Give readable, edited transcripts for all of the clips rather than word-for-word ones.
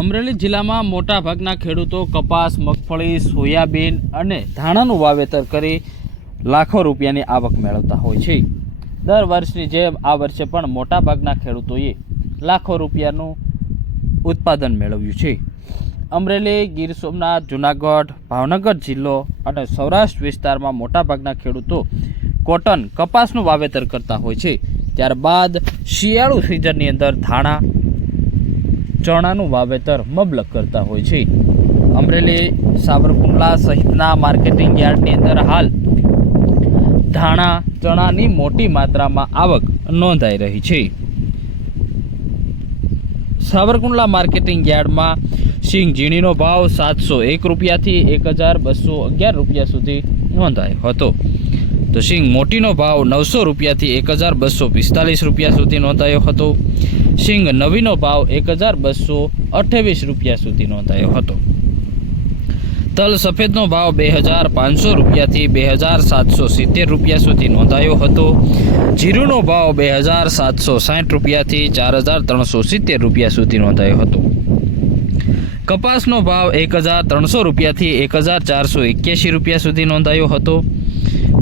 અમરેલી જિલ્લામાં મોટાભાગના ખેડૂતો કપાસ, મગફળી, સોયાબીન અને ધાણાનું વાવેતર કરી લાખો રૂપિયાની આવક મેળવતા હોય છે. દર વર્ષની જેમ આ વર્ષે પણ મોટાભાગના ખેડૂતોએ લાખો રૂપિયાનું ઉત્પાદન મેળવ્યું છે. અમરેલી, ગીર સોમનાથ, જૂનાગઢ, ભાવનગર જિલ્લો અને સૌરાષ્ટ્ર વિસ્તારમાં મોટાભાગના ખેડૂતો કોટન, કપાસનું વાવેતર કરતા હોય છે. ત્યારબાદ શિયાળુ સિઝનની અંદર ધાણા, ચણાનું વાવેતર મબલક કરતા હોય છે. અમરેલી, સાવરકુંડલા સહિતના માર્કેટિંગ યાર્ડની અંદર હાલ ધાણા, ચણાની મોટી માત્રામાં આવક નોંધાઈ રહી છે. સાવરકુંડલા માર્કેટિંગ યાર્ડમાં સિંગ ઝીણીનો ભાવ 701 રૂપિયાથી 1211 રૂપિયા સુધી નોંધાયો હતો, તો સિંગ મોટીનો ભાવ 900 રૂપિયાથી 1245 રૂપિયા સુધી નોંધાયો હતો. સિંગ નવીનો ભાવ 1228 રૂપિયા સુધી નોંધાયો હતો. તલ સફેદનો ભાવ 2500 રૂપિયાથી 2770 રૂપિયા સુધી નોંધાયો હતો. જીરુનો ભાવ 2760 રૂપિયાથી 4370 રૂપિયા સુધી નોંધાયો હતો. કપાસનો ભાવ 1300 રૂપિયાથી 1481 રૂપિયા સુધી નોંધાયો હતો.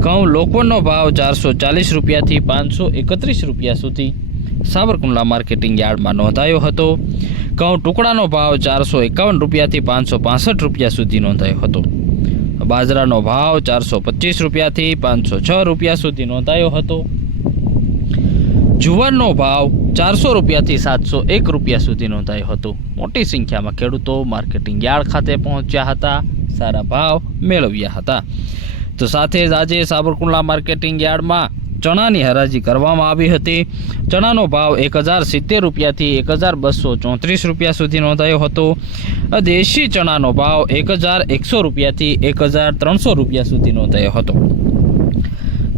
ઘઉં લોકવનનો ભાવ 440 રૂપિયાથી 531 રૂપિયા સુધી સાવરકુંડલા માર્કેટિંગ યાર્ડમાં નોંધાયો હતો. ઘઉં ટુકડાનો ભાવ 451 રૂપિયાથી 565 રૂપિયા સુધી નોંધાયો હતો. બાજરાનો ભાવ 425 રૂપિયાથી 506 રૂપિયા સુધી નોંધાયો હતો. જુવારનો ભાવ 400 રૂપિયાથી 701 રૂપિયા સુધી નોંધાયો હતો. મોટી સંખ્યામાં ખેડૂતો માર્કેટિંગ યાર્ડ ખાતે પહોંચ્યા હતા, સારા ભાવ મેળવ્યા હતા. તો સાથે જ આજે સાવરકુંડલા માર્કેટિંગ યાર્ડમાં ચણાની હરાજી કરવામાં આવી હતી. ચણાનો ભાવ 1070 રૂપિયાથી 1234 રૂપિયા સુધી નોંધાયો હતો. દેશી ચણાનો ભાવ 1100 રૂપિયાથી 1300 રૂપિયા સુધી નોંધાયો હતો.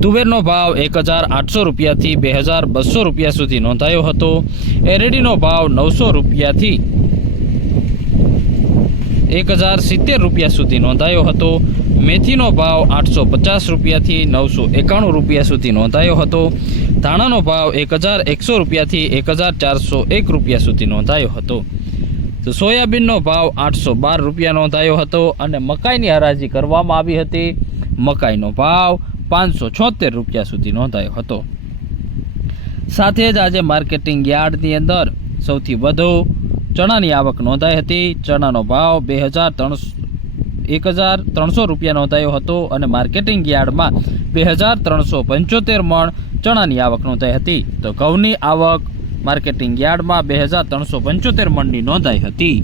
તુવેરનો ભાવ 1800 રૂપિયાથી 2200 રૂપિયા સુધી નોંધાયો હતો. એરડીનો ભાવ 900 રૂપિયાથી 1070 રૂપિયા સુધી નોંધાયો હતો. મેથીનો ભાવ 850 રૂપિયાથી 991 રૂપિયા સુધી નોંધાયો હતો. ધાણાનો ભાવ 1100 રૂપિયાથી 1401 રૂપિયા સુધી નોંધાયો હતો. તો સોયાબીનનો ભાવ 812 રૂપિયા નોંધાયો હતો અને મકાઈની હરાજી કરવામાં આવી હતી. મકાઈનો ભાવ 576 રૂપિયા સુધી નોંધાયો હતો. સાથે જ આજે માર્કેટિંગ યાર્ડની અંદર સૌથી વધુ ચણાની આવક નોંધાઈ હતી. ચણાનો ભાવ 1300 રૂપિયા નોંધાયો હતો અને માર્કેટિંગ યાર્ડમાં 2375 મણ ચણાની આવક નોંધાઈ હતી. તો ઘઉંની આવક માર્કેટિંગ યાર્ડમાં 2375 મણની નોંધાઈ હતી.